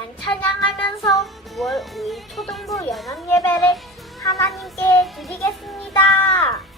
동안 찬양하면서 9월 5일 초등부 연합 예배를 하나님께 드리겠습니다.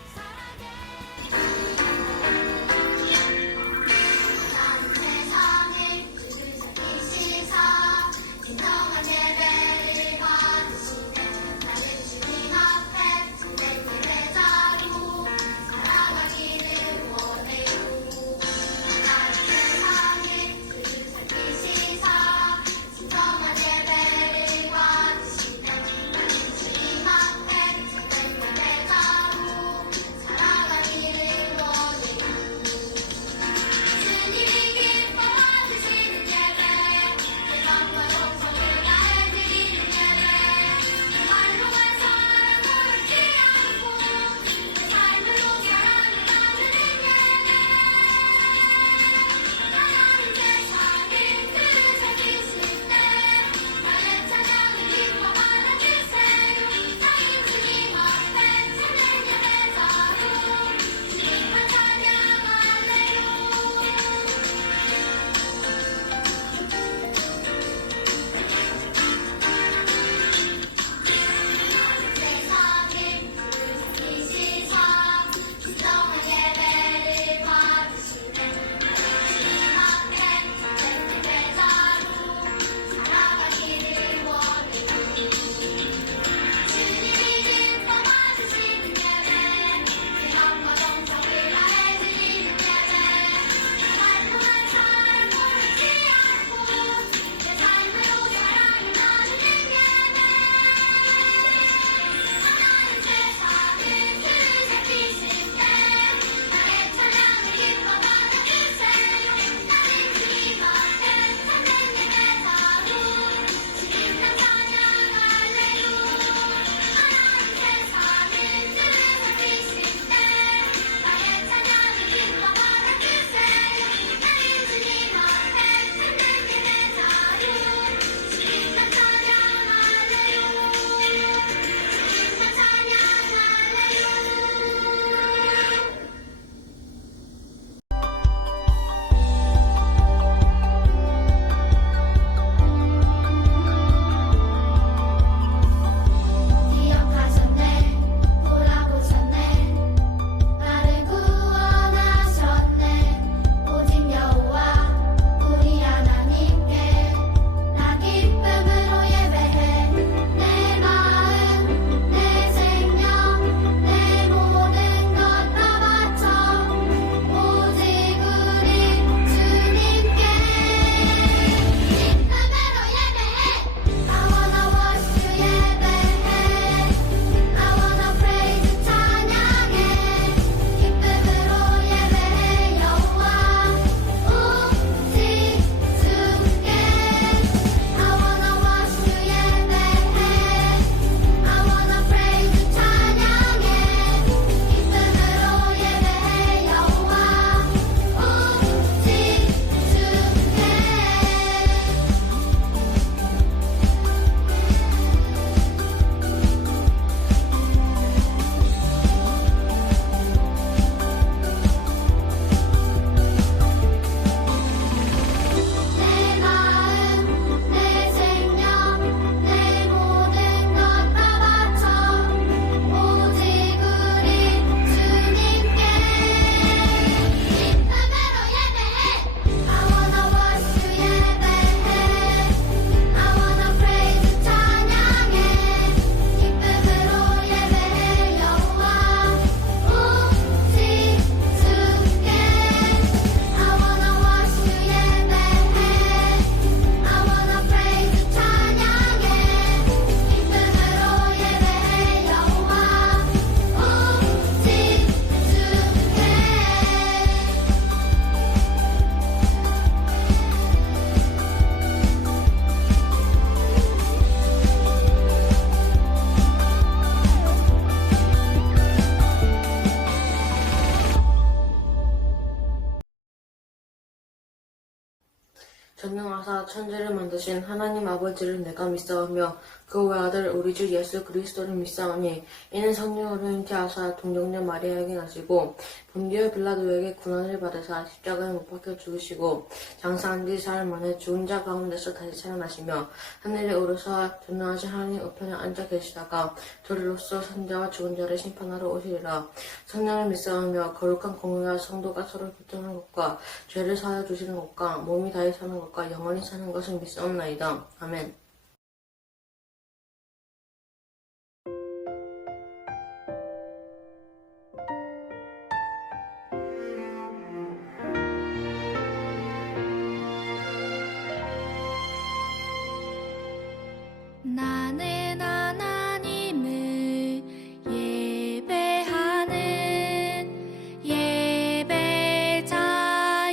전능하사 천지를 만드신 하나님 아버지를 내가 믿사오며 그 외아들 우리 주 예수 그리스도를 믿사오니 이는 성령으로 잉태하사 동정녀 마리아에게 나시고 본디오 빌라도에게 고난을 받으사 십자가에 못 박혀 죽으시고 장사한 지 사흘 만에 죽은 자 가운데서 다시 살아나시며 하늘에 오르사 전능하신 하나님 우편에 앉아 계시다가 저리로서 산자와 죽은 자를 심판하러 오시리라. 성령을 믿사오며 거룩한 공의와 성도가 서로 교통하는 것과 죄를 사하여 주시는 것과 몸이 다시 사는 것과 영원히 사는 것을 믿사옵나이다. 아멘. 나는 하나님을 예배하는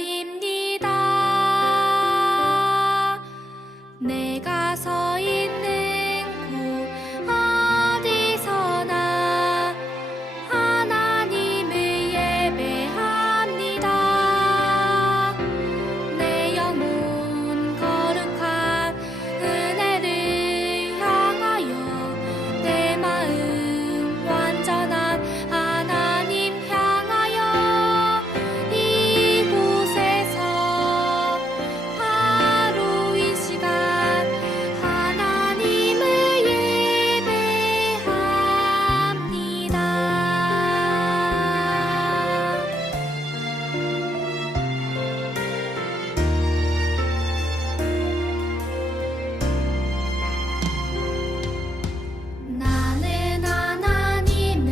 예배자입니다. 내가 서 있는 곳 어디서나 하나님을 예배합니다. 내 영혼 거룩한 은혜를 향하여 내 마음 완전한 하나님 향하여 이곳에서 바로 이 시간 하나님을 예배합니다. 나는 하나님을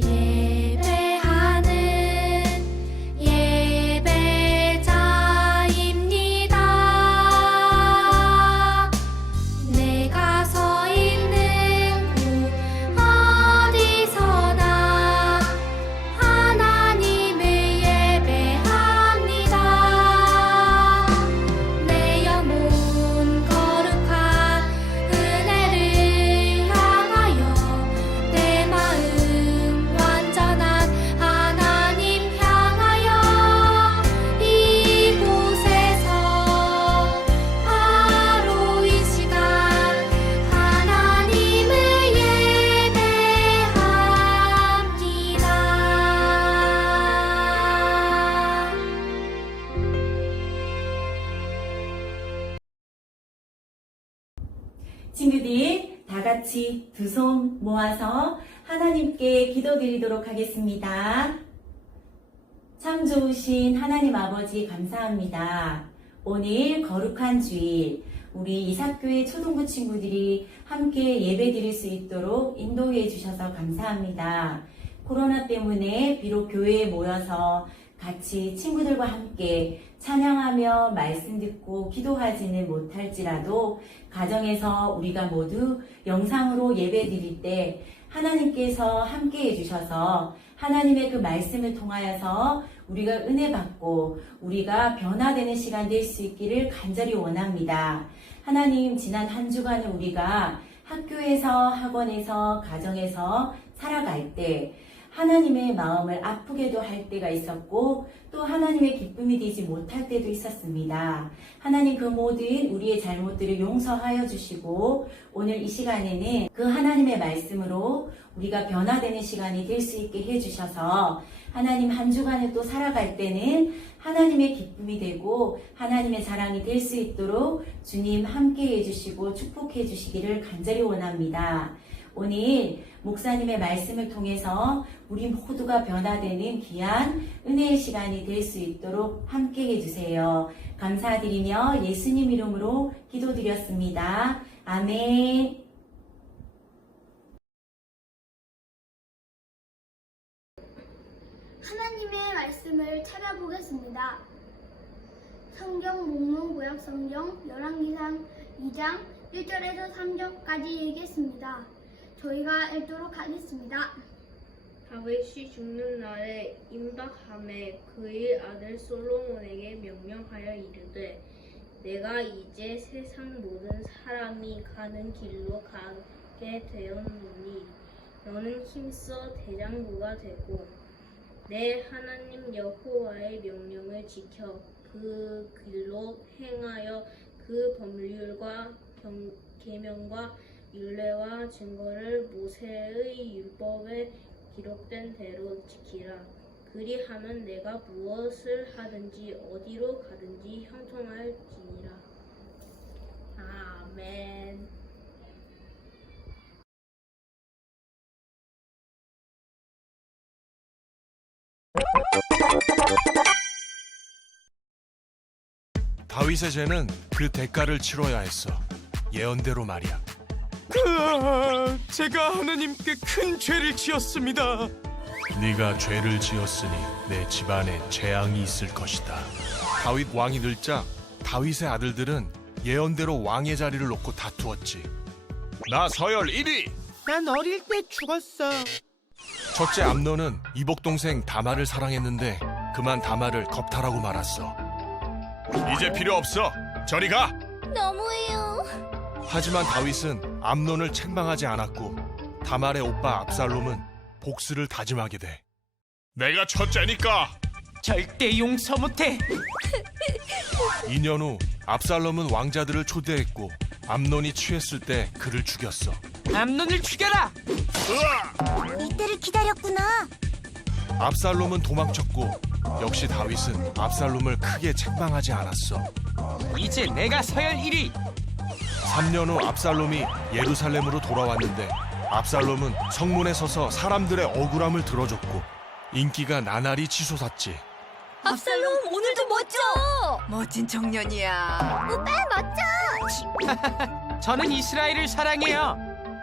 예배하는 예배자입니다. 내가 서 있는 곳 어디서나 하나님을 예배합니다. 내 영혼 거룩한 은혜를 향하여 내 마음 완전한 하나님 향하여 이곳에서 바로 이 시간 하나님을 예배합니다. 친구들, 다 같이 두 손 모아서 하나님께 기도드리도록 하겠습니다. 참 좋으신 하나님 아버지 감사합니다. 오늘 거룩한 주일, 우리 이삭교회 초등부 친구들이 함께 예배드릴 수 있도록 인도해 주셔서 감사합니다. 코로나 때문에 비록 교회에 모여서 같이 친구들과 함께 찬양하며 말씀 듣고 기도하지는 못할지라도 가정에서 우리가 모두 영상으로 예배 드릴 때 하나님께서 함께 해주셔서 하나님의 그 말씀을 통하여서 우리가 은혜 받고 우리가 변화되는 시간 될 수 있기를 간절히 원합니다. 하나님, 지난 한 주간을 우리가 학교에서 학원에서 가정에서 살아갈 때 하나님의 마음을 아프게도 할 때가 있었고 또 하나님의 기쁨이 되지 못할 때도 있었습니다. 하나님, 그 모든 우리의 잘못들을 용서하여 주시고 오늘 이 시간에는 그 하나님의 말씀으로 우리가 변화되는 시간이 될 수 있게 해주셔서 하나님, 한 주간을 또 살아갈 때는 하나님의 기쁨이 되고 하나님의 자랑이 될 수 있도록 주님 함께 해주시고 축복해 주시기를 간절히 원합니다. 오늘 목사님의 말씀을 통해서 우리 모두가 변화되는 귀한 은혜의 시간이 될 수 있도록 함께 해주세요. 감사드리며 예수님 이름으로 기도드렸습니다. 아멘. 하나님의 말씀을 찾아보겠습니다. 성경 목문 구약 성경 열왕기상 2장 1절에서 3절까지 읽겠습니다. 저희가 읽도록 하겠습니다. 다윗이 죽는 날에 임박함에 그의 아들 솔로몬에게 명령하여 이르되 내가 이제 세상 모든 사람이 가는 길로 가게 되었노니 너는 힘써 대장부가 되고 내 하나님 여호와의 명령을 지켜 그 길로 행하여 그 법률과 계명과 율례와 증거를 모세의 율법에 기록된 대로 지키라. 그리하면 내가 무엇을 하든지 어디로 가든지 형통할지니라. 아멘. 다윗의 죄는 그 대가를 치러야 했어. 예언대로 말이야. 제가 하나님께 큰 죄를 지었습니다. 네가 죄를 지었으니 내 집안에 재앙이 있을 것이다. 다윗 왕이 늙자 다윗의 아들들은 예언대로 왕의 자리를 놓고 다투었지. 나 서열 1위! 난 어릴 때 죽었어. 첫째 암논은 이복 동생 다말을 사랑했는데 그만 다말을 겁탈하고 말았어. 이제 필요 없어. 저리 가. 너무해요. 하지만 다윗은 암논을 책망하지 않았고 다말의 오빠 압살롬은 복수를 다짐하게 돼. 내가 첫째니까. 절대 용서 못해. 2년 후 압살롬은 왕자들을 초대했고 암논이 취했을 때 그를 죽였어. 암논을 죽여라. 이때를 기다렸구나. 압살롬은 도망쳤고 역시 다윗은 압살롬을 크게 책망하지 않았어. 이제 내가 서열 1위. 3년 후 압살롬이 예루살렘으로 돌아왔는데 압살롬은 성문에 서서 사람들의 억울함을 들어줬고 인기가 나날이 치솟았지. 압살롬 오늘도 멋져. 멋진 청년이야. 오빠 멋져. 저는 이스라엘을 사랑해요.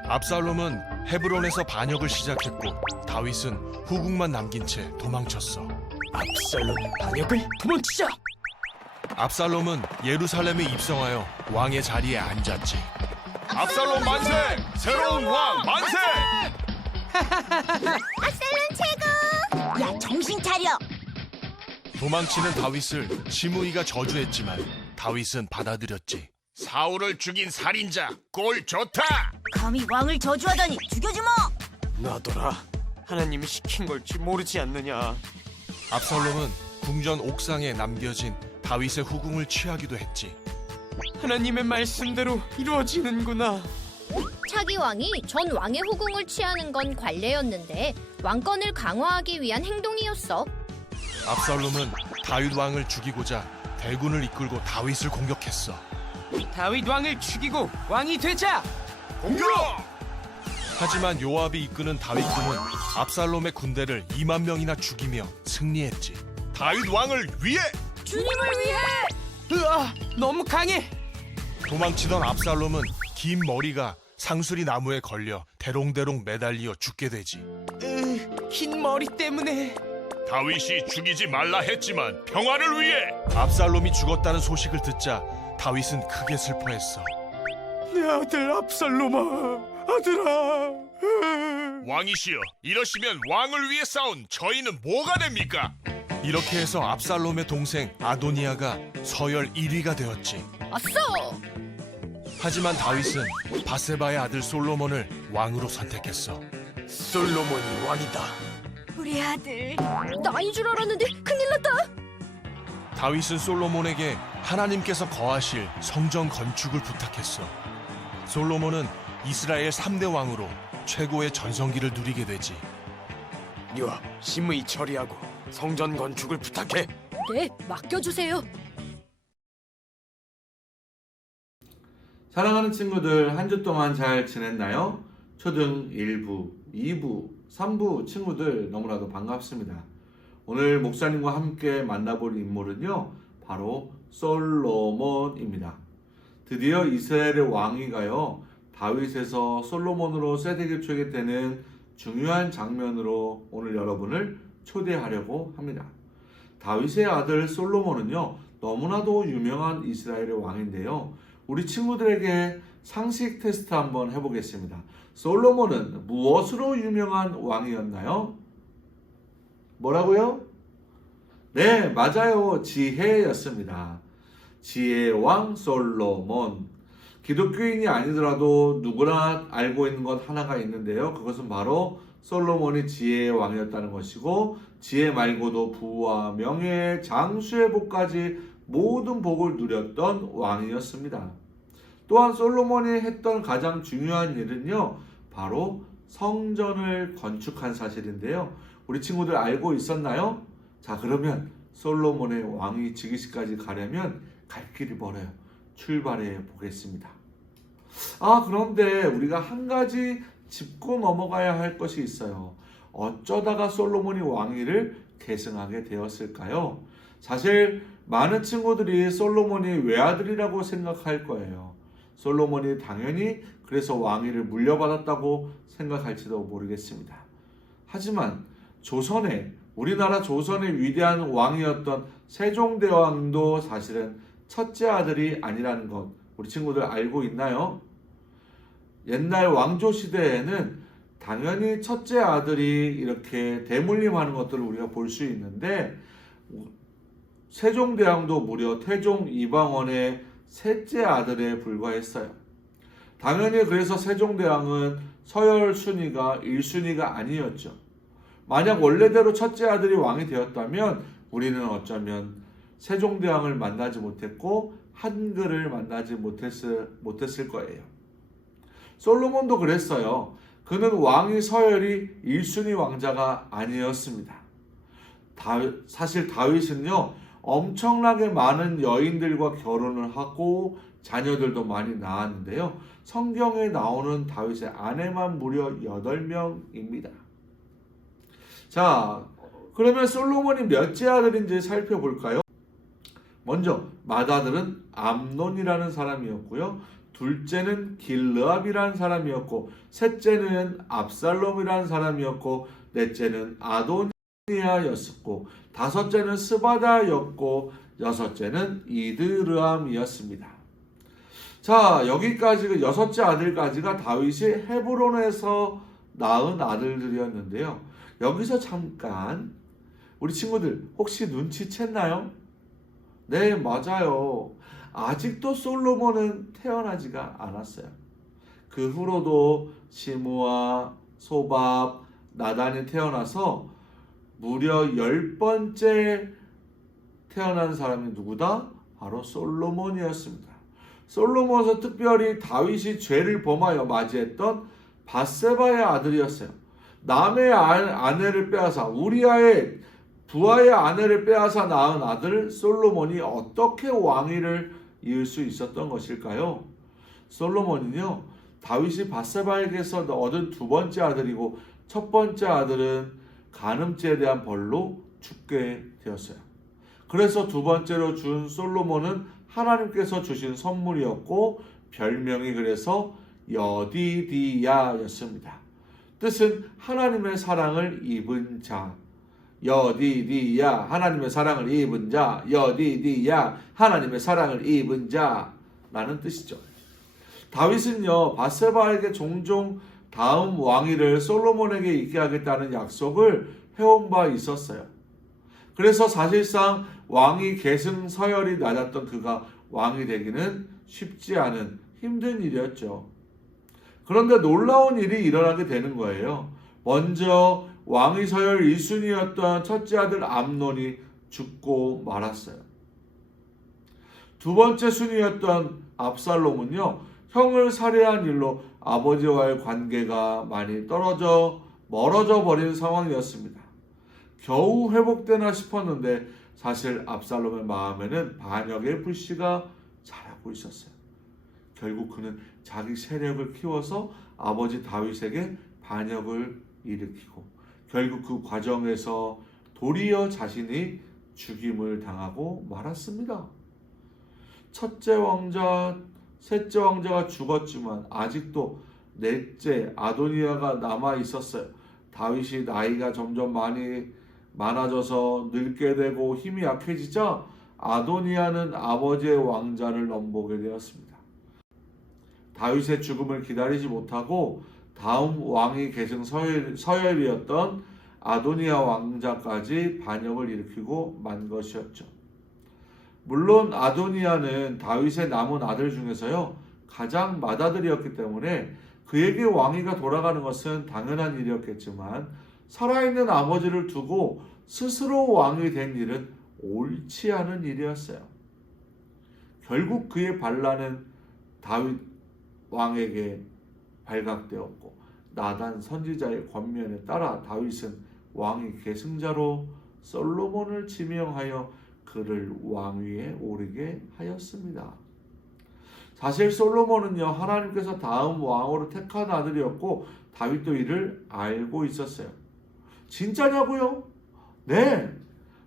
압살롬은 헤브론에서 반역을 시작했고 다윗은 후궁만 남긴 채 도망쳤어. 압살롬 반역을 도망치자. 압살롬은 예루살렘에 입성하여 왕의 자리에 앉았지. 압살롬 만세! 새로운 왕 만세! 압살롬 최고. 야 정신 차려. 도망치는 다윗을 시므이가 저주했지만 다윗은 받아들였지. 사울을 죽인 살인자 꼴 좋다. 감히 왕을 저주하다니 죽여주마. 놔둬라. 하나님이 시킨 걸지 모르지 않느냐. 압살롬은 궁전 옥상에 남겨진 다윗의 후궁을 취하기도 했지. 하나님의 말씀대로 이루어지는구나. 차기 왕이 전 왕의 후궁을 취하는 건 관례였는데 왕권을 강화하기 위한 행동이었어. 압살롬은 다윗 왕을 죽이고자 대군을 이끌고 다윗을 공격했어. 다윗 왕을 죽이고 왕이 되자. 공격! 하지만 요압이 이끄는 다윗군은 압살롬의 군대를 2만 명이나 죽이며 승리했지. 다윗 왕을 위해! 주님을 위해. 으아, 너무 강해. 도망치던 압살롬은 긴 머리가 상수리 나무에 걸려 대롱대롱 매달려 죽게 되지. 긴 머리 때문에. 다윗이 죽이지 말라 했지만 평화를 위해! 압살롬이 죽었다는 소식을 듣자 다윗은 크게 슬퍼했어. 내 아들 압살롬아, 아들아. 왕이시여, 이러시면 왕을 위해 싸운 저희는 뭐가 됩니까? 이렇게 해서 압살롬의 동생 아도니아가 서열 1위가 되었지. 아싸! 하지만 다윗은 바세바의 아들 솔로몬을 왕으로 선택했어. 솔로몬이 왕이다. 우리 아들. 나인 줄 알았는데 큰일 났다. 다윗은 솔로몬에게 하나님께서 거하실 성전 건축을 부탁했어. 솔로몬은 이스라엘 3대 왕으로 최고의 전성기를 누리게 되지. 요압, 심의 처리하고 성전 건축을 부탁해. 네, 맡겨주세요. 사랑하는 친구들, 한 주 동안 잘 지냈나요? 초등 1부, 2부, 3부 친구들 너무나도 반갑습니다. 오늘 목사님과 함께 만나볼 인물은요, 바로 솔로몬입니다. 드디어 이스라엘의 왕위가요, 다윗에서 솔로몬으로 세대교체가 되는 중요한 장면으로 오늘 여러분을 초대하려고 합니다. 다윗의 아들 솔로몬은요, 너무나도 유명한 이스라엘의 왕인데요. 우리 친구들에게 상식 테스트 한번 해보겠습니다. 솔로몬은 무엇으로 유명한 왕이었나요? 뭐라고요? 네, 맞아요. 지혜였습니다. 지혜의 왕 솔로몬. 기독교인이 아니더라도 누구나 알고 있는 것 하나가 있는데요. 그것은 바로 솔로몬이 지혜의 왕이었다는 것이고, 지혜 말고도 부와 명예, 장수의 복까지 모든 복을 누렸던 왕이었습니다. 또한 솔로몬이 했던 가장 중요한 일은요, 바로 성전을 건축한 사실인데요. 우리 친구들 알고 있었나요? 자, 그러면 솔로몬의 왕위 즉위식까지 가려면 갈 길이 멀어요. 출발해 보겠습니다. 그런데 우리가 한 가지 짚고 넘어가야 할 것이 있어요. 어쩌다가 솔로몬이 왕위를 계승하게 되었을까요? 사실 많은 친구들이 솔로몬이 외아들이라고 생각할 거예요. 솔로몬이 당연히 그래서 왕위를 물려받았다고 생각할지도 모르겠습니다. 하지만 우리나라 조선의 위대한 왕이었던 세종대왕도 사실은 첫째 아들이 아니라는 것 우리 친구들 알고 있나요? 옛날 왕조 시대에는 당연히 첫째 아들이 이렇게 대물림하는 것들을 우리가 볼 수 있는데 세종대왕도 무려 태종 이방원의 셋째 아들에 불과했어요. 당연히 그래서 세종대왕은 서열순위가 1순위가 아니었죠. 만약 원래대로 첫째 아들이 왕이 되었다면 우리는 어쩌면 세종대왕을 만나지 못했고 한글을 만나지 못했을 거예요. 솔로몬도 그랬어요. 그는 왕위 서열이 1순위 왕자가 아니었습니다. 사실 다윗은요, 엄청나게 많은 여인들과 결혼을 하고 자녀들도 많이 낳았는데요. 성경에 나오는 다윗의 아내만 무려 8명입니다. 자, 그러면 솔로몬이 몇째 아들인지 살펴볼까요? 먼저 맏아들은 암논이라는 사람이었고요. 둘째는 길르압이라는 사람이었고, 셋째는 압살롬이라는 사람이었고, 넷째는 아도니아였고, 다섯째는 스바다였고, 여섯째는 이드르암이었습니다. 자, 여기까지 여섯째 아들까지가 다윗이 헤브론에서 낳은 아들들이었는데요. 여기서 잠깐 우리 친구들 혹시 눈치챘나요? 네, 맞아요. 아직도 솔로몬은 태어나지가 않았어요. 그 후로도 시므아, 소밥, 나단이 태어나서 무려 10번째 태어난 사람이 누구다? 바로 솔로몬이었습니다. 솔로몬은 특별히 다윗이 죄를 범하여 맞이했던 밧세바의 아들이었어요. 남의 아내를 빼앗아 우리아의 부하의 아내를 빼앗아 낳은 아들 솔로몬이 어떻게 왕위를 이을 수 있었던 것일까요? 솔로몬은요, 다윗이 밧세바에게서 얻은 두 번째 아들이고 첫 번째 아들은 간음죄에 대한 벌로 죽게 되었어요. 그래서 두 번째로 준 솔로몬은 하나님께서 주신 선물이었고 별명이 그래서 여디디야였습니다. 뜻은 하나님의 사랑을 입은 자. 여디디야, 하나님의 사랑을 입은 자. 여디디야, 하나님의 사랑을 입은 자 라는 뜻이죠. 다윗은요, 밧세바에게 종종 다음 왕위를 솔로몬에게 있게 하겠다는 약속을 해온 바 있었어요. 그래서 사실상 왕위 계승 서열이 낮았던 그가 왕이 되기는 쉽지 않은 힘든 일이었죠. 그런데 놀라운 일이 일어나게 되는 거예요. 먼저 왕위 서열 1순위였던 첫째 아들 암논이 죽고 말았어요. 두 번째 순위였던 압살롬은요, 형을 살해한 일로 아버지와의 관계가 많이 멀어져 버린 상황이었습니다. 겨우 회복되나 싶었는데 사실 압살롬의 마음에는 반역의 불씨가 자라고 있었어요. 결국 그는 자기 세력을 키워서 아버지 다윗에게 반역을 일으키고 결국 그 과정에서 도리어 자신이 죽임을 당하고 말았습니다. 첫째 왕자, 셋째 왕자가 죽었지만 아직도 넷째 아도니아가 남아 있었어요. 다윗이 나이가 점점 많아져서 늙게 되고 힘이 약해지자 아도니아는 아버지의 왕자를 넘보게 되었습니다. 다윗의 죽음을 기다리지 못하고 다음 왕위 계승 서열이었던 아도니아 왕자까지 반역을 일으키고 만 것이었죠. 물론 아도니아는 다윗의 남은 아들 중에서요, 가장 맏아들이었기 때문에 그에게 왕위가 돌아가는 것은 당연한 일이었겠지만 살아있는 아버지를 두고 스스로 왕이 된 일은 옳지 않은 일이었어요. 결국 그의 반란은 다윗 왕에게 발각되었고 나단 선지자의 권면에 따라 다윗은 왕위 계승자로 솔로몬을 지명하여 그를 왕위에 오르게 하였습니다. 사실 솔로몬은요, 하나님께서 다음 왕으로 택한 아들이었고 다윗도 이를 알고 있었어요. 진짜냐고요? 네.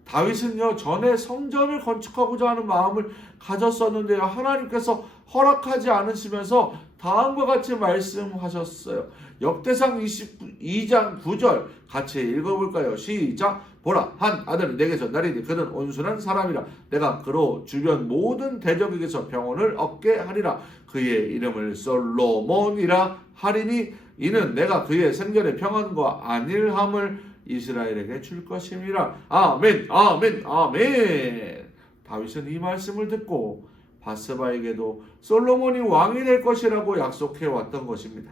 다윗은요, 전에 성전을 건축하고자 하는 마음을 가졌었는데요, 하나님께서 허락하지 않으시면서 다음과 같이 말씀하셨어요. 역대상 22장 9절 같이 읽어볼까요? 시작! 보라, 한 아들은 내게서 나리니 그는 온순한 사람이라. 내가 그로 주변 모든 대적에게서 평온을 얻게 하리라. 그의 이름을 솔로몬이라 하리니 이는 내가 그의 생전의 평안과 안일함을 이스라엘에게 줄 것임이라. 아멘, 아멘, 아멘. 다윗은 이 말씀을 듣고 바스바에게도 솔로몬이 왕이 될 것이라고 약속해 왔던 것입니다.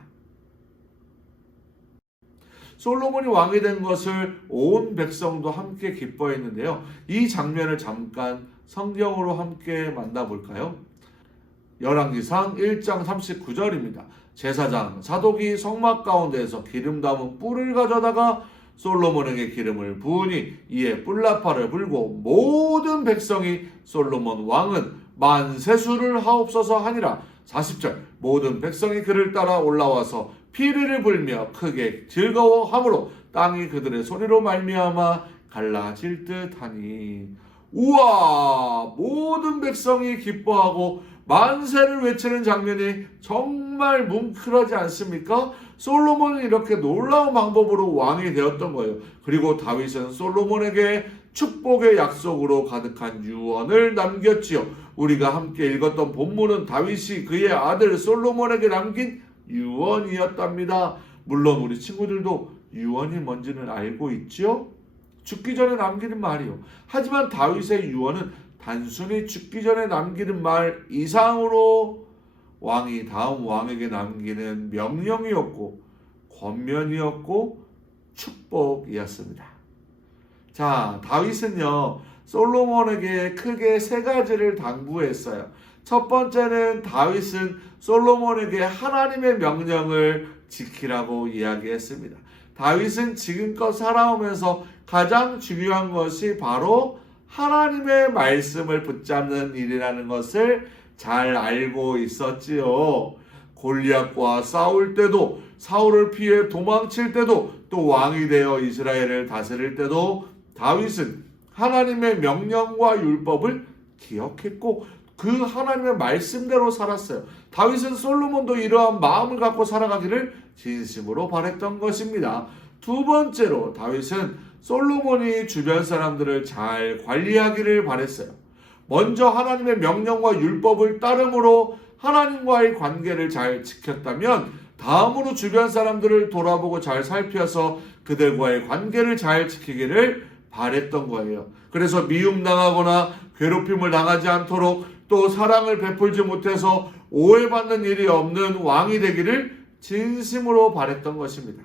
솔로몬이 왕이 된 것을 온 백성도 함께 기뻐했는데요. 이 장면을 잠깐 성경으로 함께 만나볼까요? 열왕기상 1장 39절입니다. 제사장 사독이 성막 가운데에서 기름 담은 뿔을 가져다가 솔로몬에게 기름을 부으니 이에 뿔나팔을 불고 모든 백성이 솔로몬 왕은 만세수를 하옵소서 하니라. 40절 모든 백성이 그를 따라 올라와서 피리를 불며 크게 즐거워하므로 땅이 그들의 소리로 말미암아 갈라질 듯하니. 우와, 모든 백성이 기뻐하고 만세를 외치는 장면이 정말 뭉클하지 않습니까? 솔로몬은 이렇게 놀라운 방법으로 왕이 되었던 거예요. 그리고 다윗은 솔로몬에게 축복의 약속으로 가득한 유언을 남겼지요. 우리가 함께 읽었던 본문은 다윗이 그의 아들 솔로몬에게 남긴 유언이었답니다. 물론 우리 친구들도 유언이 뭔지는 알고 있지요? 죽기 전에 남기는 말이요. 하지만 다윗의 유언은 단순히 죽기 전에 남기는 말 이상으로 왕이 다음 왕에게 남기는 명령이었고 권면이었고 축복이었습니다. 자, 다윗은요, 솔로몬에게 크게 세 가지를 당부했어요. 첫 번째는 다윗은 솔로몬에게 하나님의 명령을 지키라고 이야기했습니다. 다윗은 지금껏 살아오면서 가장 중요한 것이 바로 하나님의 말씀을 붙잡는 일이라는 것을 잘 알고 있었지요. 골리앗과 싸울 때도, 사울을 피해 도망칠 때도, 또 왕이 되어 이스라엘을 다스릴 때도 다윗은 하나님의 명령과 율법을 기억했고 그 하나님의 말씀대로 살았어요. 다윗은 솔로몬도 이러한 마음을 갖고 살아가기를 진심으로 바랬던 것입니다. 두 번째로 다윗은 솔로몬이 주변 사람들을 잘 관리하기를 바랬어요. 먼저 하나님의 명령과 율법을 따름으로 하나님과의 관계를 잘 지켰다면 다음으로 주변 사람들을 돌아보고 잘 살펴서 그들과의 관계를 잘 지키기를 바랬던 거예요. 그래서 미움당하거나 괴롭힘을 당하지 않도록 또 사랑을 베풀지 못해서 오해받는 일이 없는 왕이 되기를 진심으로 바랬던 것입니다.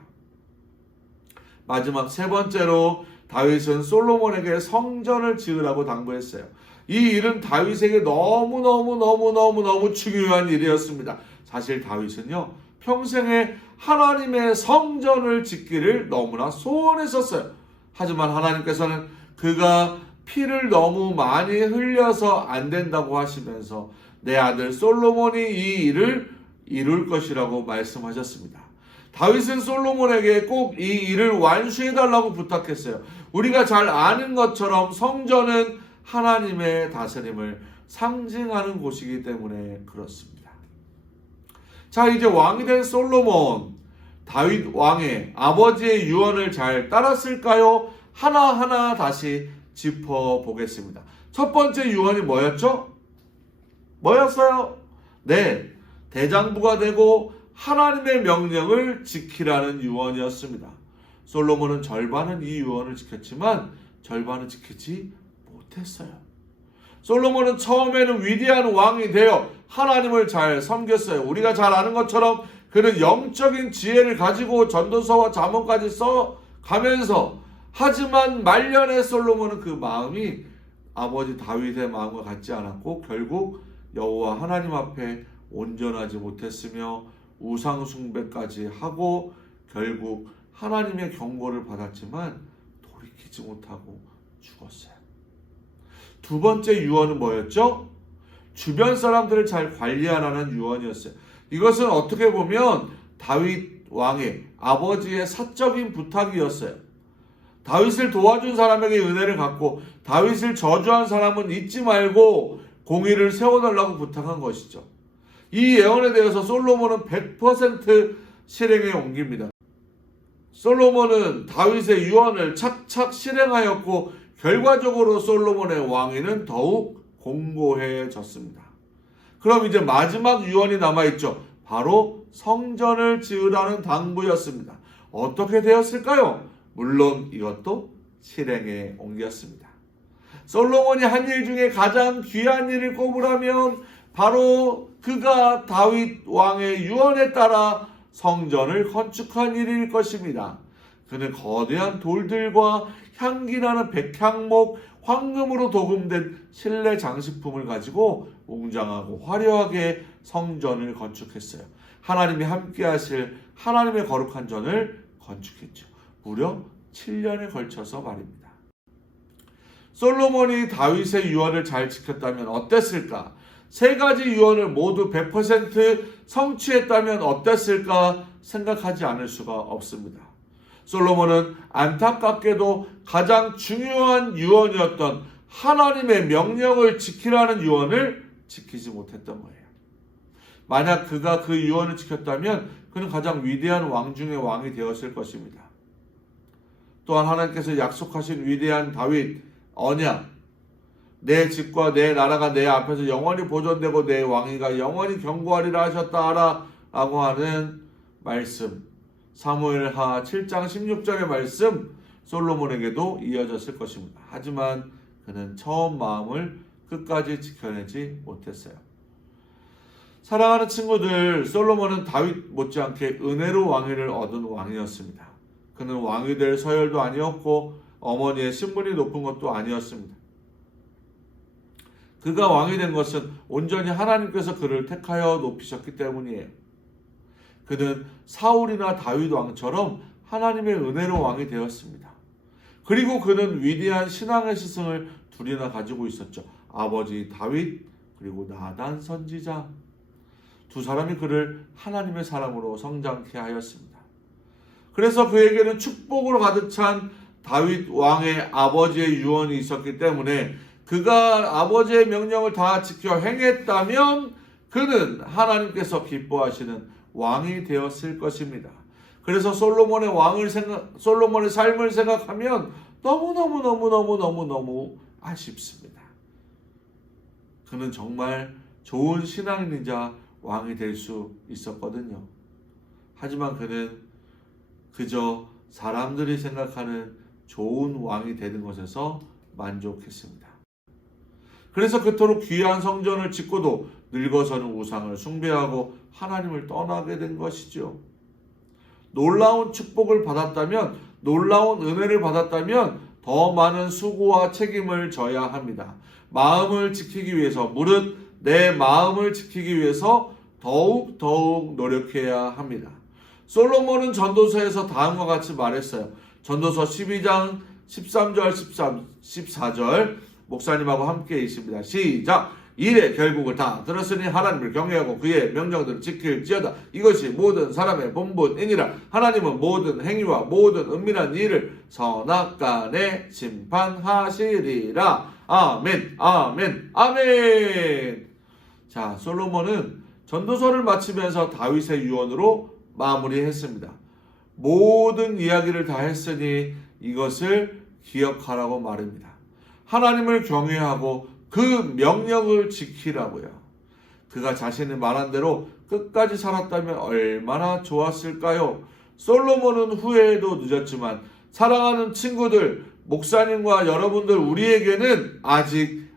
마지막 세 번째로 다윗은 솔로몬에게 성전을 지으라고 당부했어요. 이 일은 다윗에게 너무 중요한 일이었습니다. 사실 다윗은요, 평생에 하나님의 성전을 짓기를 너무나 소원했었어요. 하지만 하나님께서는 그가 피를 너무 많이 흘려서 안 된다고 하시면서 내 아들 솔로몬이 이 일을 이룰 것이라고 말씀하셨습니다. 다윗은 솔로몬에게 꼭 이 일을 완수해달라고 부탁했어요. 우리가 잘 아는 것처럼 성전은 하나님의 다스림을 상징하는 곳이기 때문에 그렇습니다. 자, 이제 왕이 된 솔로몬, 다윗 왕의 아버지의 유언을 잘 따랐을까요? 하나하나 다시 짚어보겠습니다. 첫 번째 유언이 뭐였죠? 뭐였어요? 네, 대장부가 되고 하나님의 명령을 지키라는 유언이었습니다. 솔로몬은 절반은 이 유언을 지켰지만 절반은 지키지 못했어요. 솔로몬은 처음에는 위대한 왕이 되어 하나님을 잘 섬겼어요. 우리가 잘 아는 것처럼 그는 영적인 지혜를 가지고 전도서와 잠언까지 써가면서, 하지만 말년에 솔로몬은 그 마음이 아버지 다윗의 마음과 같지 않았고 결국 여호와 하나님 앞에 온전하지 못했으며 우상숭배까지 하고 결국 하나님의 경고를 받았지만 돌이키지 못하고 죽었어요. 두 번째 유언은 뭐였죠? 주변 사람들을 잘 관리하라는 유언이었어요. 이것은 어떻게 보면 다윗 왕의 아버지의 사적인 부탁이었어요. 다윗을 도와준 사람에게 은혜를 갚고 다윗을 저주한 사람은 잊지 말고 공의를 세워달라고 부탁한 것이죠. 이 예언에 대해서 솔로몬은 100% 실행에 옮깁니다. 솔로몬은 다윗의 유언을 착착 실행하였고 결과적으로 솔로몬의 왕위는 더욱 공고해졌습니다. 그럼 이제 마지막 유언이 남아있죠. 바로 성전을 지으라는 당부였습니다. 어떻게 되었을까요? 물론 이것도 실행에 옮겼습니다. 솔로몬이 한 일 중에 가장 귀한 일을 꼽으라면 바로 그가 다윗 왕의 유언에 따라 성전을 건축한 일일 것입니다. 그는 거대한 돌들과 향기나는 백향목, 황금으로 도금된 실내 장식품을 가지고 웅장하고 화려하게 성전을 건축했어요. 하나님이 함께 하실 하나님의 거룩한 전을 건축했죠. 무려 7년에 걸쳐서 말입니다. 솔로몬이 다윗의 유언을 잘 지켰다면 어땠을까? 세 가지 유언을 모두 100% 성취했다면 어땠을까 생각하지 않을 수가 없습니다. 솔로몬은 안타깝게도 가장 중요한 유언이었던 하나님의 명령을 지키라는 유언을 지키지 못했던 거예요. 만약 그가 그 유언을 지켰다면 그는 가장 위대한 왕 중의 왕이 되었을 것입니다. 또한 하나님께서 약속하신 위대한 다윗 언약, 내 집과 내 나라가 내 앞에서 영원히 보존되고 내 왕위가 영원히 견고하리라 하셨다 하라 라고 하는 말씀, 사무엘하 7장 16절의 말씀, 솔로몬에게도 이어졌을 것입니다. 하지만 그는 처음 마음을 끝까지 지켜내지 못했어요. 사랑하는 친구들, 솔로몬은 다윗 못지않게 은혜로 왕위를 얻은 왕이었습니다. 그는 왕이 될 서열도 아니었고 어머니의 신분이 높은 것도 아니었습니다. 그가 왕이 된 것은 온전히 하나님께서 그를 택하여 높이셨기 때문이에요. 그는 사울이나 다윗 왕처럼 하나님의 은혜로 왕이 되었습니다. 그리고 그는 위대한 신앙의 스승을 둘이나 가지고 있었죠. 아버지 다윗 그리고 나단 선지자. 두 사람이 그를 하나님의 사람으로 성장케 하였습니다. 그래서 그에게는 축복으로 가득 찬 다윗 왕의 아버지의 유언이 있었기 때문에 그가 아버지의 명령을 다 지켜 행했다면 그는 하나님께서 기뻐하시는 왕이 되었을 것입니다. 그래서 솔로몬의 삶을 생각하면 너무 아쉽습니다. 그는 정말 좋은 신앙인이자 왕이 될 수 있었거든요. 하지만 그는 그저 사람들이 생각하는 좋은 왕이 되는 것에서 만족했습니다. 그래서 그토록 귀한 성전을 짓고도 늙어서는 우상을 숭배하고 하나님을 떠나게 된 것이죠. 놀라운 축복을 받았다면, 놀라운 은혜를 받았다면 더 많은 수고와 책임을 져야 합니다. 마음을 지키기 위해서, 무릇 내 마음을 지키기 위해서 더욱 노력해야 합니다. 솔로몬은 전도서에서 다음과 같이 말했어요. 전도서 12장 13절 14절 목사님하고 함께 있습니다. 시작! 이래 결국을 다 들었으니 하나님을 경외하고 그의 명령들을 지킬지어다. 이것이 모든 사람의 본분이니라. 하나님은 모든 행위와 모든 은밀한 일을 선악간에 심판하시리라. 아멘, 아멘, 아멘. 자, 솔로몬은 전도서를 마치면서 다윗의 유언으로 마무리했습니다. 모든 이야기를 다 했으니 이것을 기억하라고 말입니다. 하나님을 경외하고 그 명령을 지키라고요. 그가 자신이 말한 대로 끝까지 살았다면 얼마나 좋았을까요? 솔로몬은 후회해도 늦었지만 사랑하는 친구들, 목사님과 여러분들, 우리에게는 아직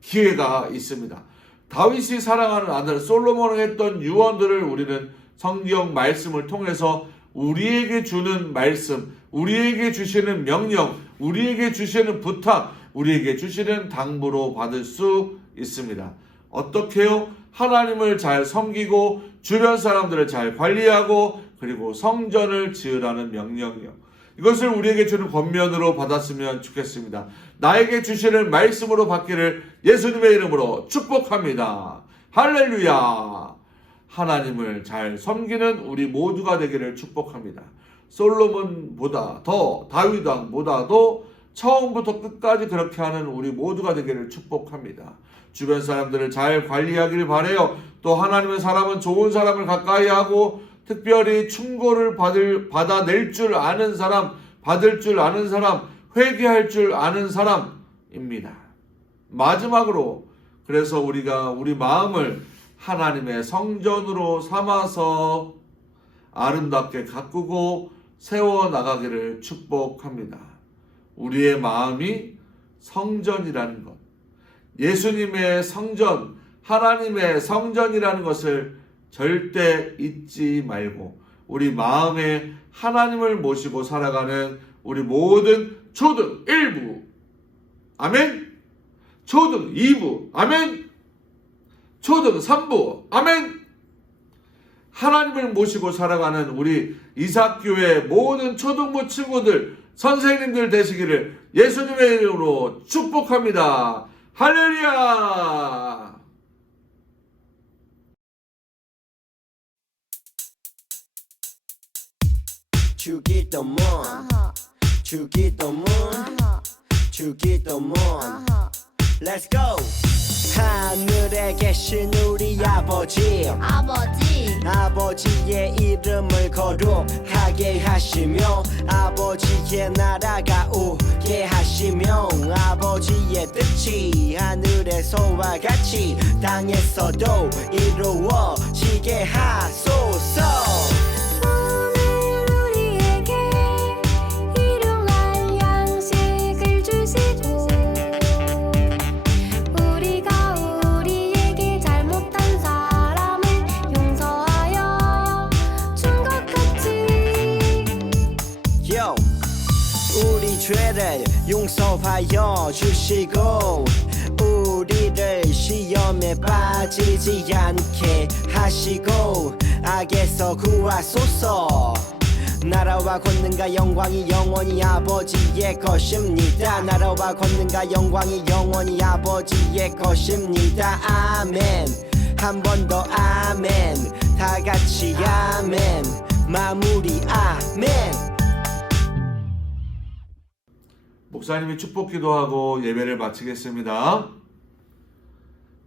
기회가 있습니다. 다윗이 사랑하는 아들 솔로몬이 했던 유언들을 우리는 성경 말씀을 통해서 우리에게 주는 말씀, 우리에게 주시는 명령, 우리에게 주시는 부탁, 우리에게 주시는 당부로 받을 수 있습니다. 어떻게 해요? 하나님을 잘 섬기고 주변 사람들을 잘 관리하고 그리고 성전을 지으라는 명령이요. 이것을 우리에게 주는 권면으로 받았으면 좋겠습니다. 나에게 주시는 말씀으로 받기를 예수님의 이름으로 축복합니다. 할렐루야! 하나님을 잘 섬기는 우리 모두가 되기를 축복합니다. 솔로몬보다 더, 다윗 왕보다도 처음부터 끝까지 그렇게 하는 우리 모두가 되기를 축복합니다. 주변 사람들을 잘 관리하기를 바라요. 또 하나님의 사람은 좋은 사람을 가까이 하고 특별히 충고를 받아낼 줄 아는 사람, 받을 줄 아는 사람, 회개할 줄 아는 사람입니다. 마지막으로 그래서 우리가 우리 마음을 하나님의 성전으로 삼아서 아름답게 가꾸고 세워나가기를 축복합니다. 우리의 마음이 성전이라는 것, 예수님의 성전, 하나님의 성전이라는 것을 절대 잊지 말고 우리 마음에 하나님을 모시고 살아가는 우리 모든 초등 1부, 아멘, 초등 2부, 아멘, 초등 3부, 아멘, 하나님을 모시고 살아가는 우리 이삭교회 모든 초등부 친구들, 선생님들 되시기를 예수님의 이름으로 축복합니다. 할렐루야! 주기도문 주기도문 주기도문 Let's go! 하늘에 계신 우리 아버지의 이름을 거룩하게 하시며 아버지의 나라가 오게 하시며 아버지의 뜻이 하늘에서와 같이 땅에서도 이루어지게 하소서. 죄를 용서하여 주시고 우리를 시험에 빠지지 않게 하시고 악에서 구하소서. 나라와 권능과 영광이 영원히 아버지의 것입니다. 나라와 권능과 영광이 영원히 아버지의 것입니다. 아멘. 한 번 더 아멘. 다 같이 아멘. 마무리 아멘. 목사님이 축복 기도하고 예배를 마치겠습니다.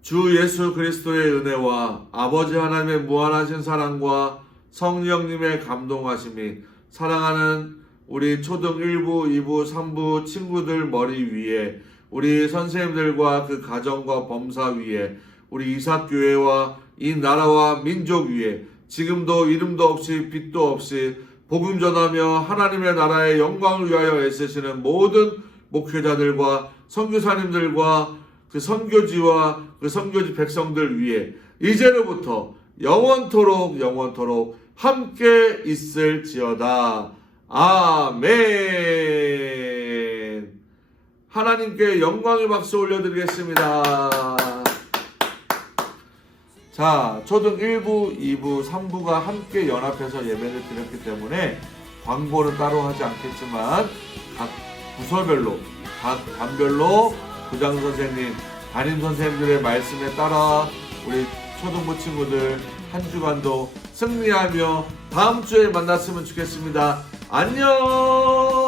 주 예수 그리스도의 은혜와 아버지 하나님의 무한하신 사랑과 성령님의 감동하심이 사랑하는 우리 초등 1부, 2부, 3부 친구들 머리 위에 우리 선생님들과 그 가정과 범사 위에 우리 이삭교회와 이 나라와 민족 위에 지금도 이름도 없이 빛도 없이 복음 전하며 하나님의 나라의 영광을 위하여 애쓰시는 모든 목회자들과 선교사님들과 그 선교지와 그 선교지 백성들 위해 이제로부터 영원토록 함께 있을지어다. 아멘. 하나님께 영광의 박수 올려드리겠습니다. 자, 초등 1부, 2부, 3부가 함께 연합해서 예배를 드렸기 때문에 광고는 따로 하지 않겠지만 각 부서별로, 각 반별로 부장 선생님, 담임 선생님들의 말씀에 따라 우리 초등부 친구들 한 주간도 승리하며 다음 주에 만났으면 좋겠습니다. 안녕!